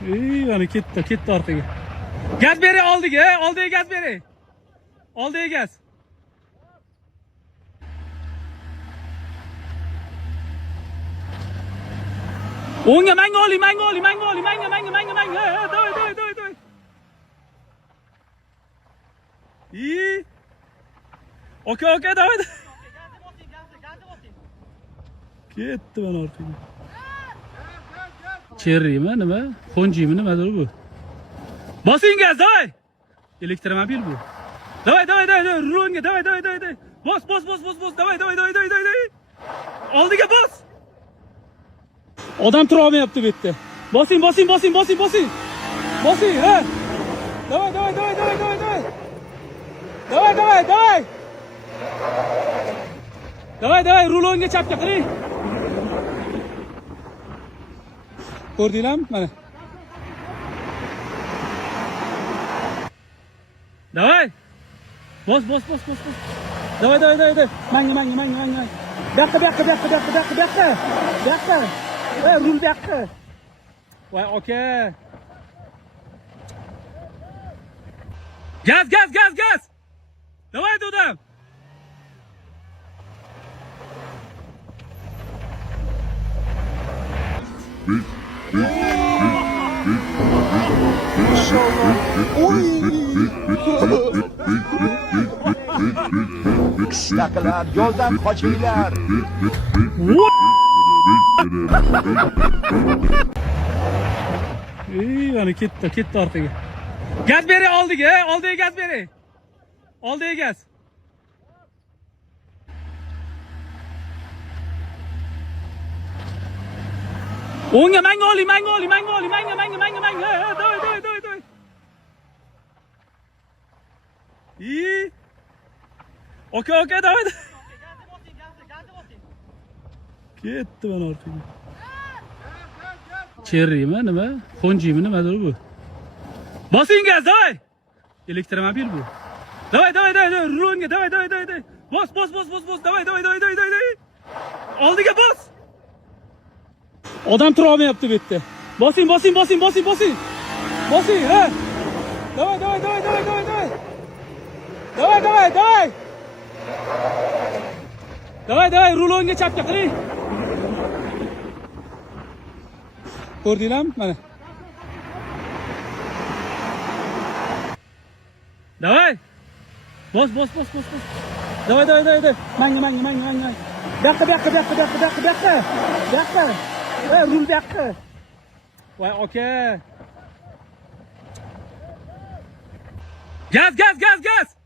Mana ketdi orqaga. Gaz bering oldiga, oldiga gaz bering. Oldiga gaz. O'ngga manga oling. Davay. Aka, davay. Ketdi mana orqaga. Cherrimi nima? Xonjimi nimadir bu? Bosing gaz, davay. Elektromobil bu. Davay. Rulonga, davay. Bos. Davay. Oldiga bos. Odam tura olmayapti bu yerda. Bosing. Bosing, ha. Davay. Davay, rulonga chapga qiling. Ko'rdinglarmi? Mana. Davay. Bos. Davay. Manga. Buyoqqa. Rul buyoqqa. Voy aka. Gaz. Davay odam. Qishdaqilar yo'ldan qochinglar. Mana ketdi orqaga. Gaz bering oldiga gaz bering. Oldiga gaz. O'ngga manga oling. Davay. Aka, davay. Ketdi mana orqaga. Cherrimi nima? Xonjimi nimadir bu? Bosing gaz, davay. Elektromobil bu. Davay. Rulonga, davay. Bos. Davay. Oldiga bos. Odam tura olmayapti bu yerda. Bosing. Bosing, ha. Davay. Davay, rulonga chapga qiling. Ko'rdinglarmi? Mana. Davay. Bos. Davay. Manga. Buyoqqa. Rul buyoqqa. Voy aka. Gaz.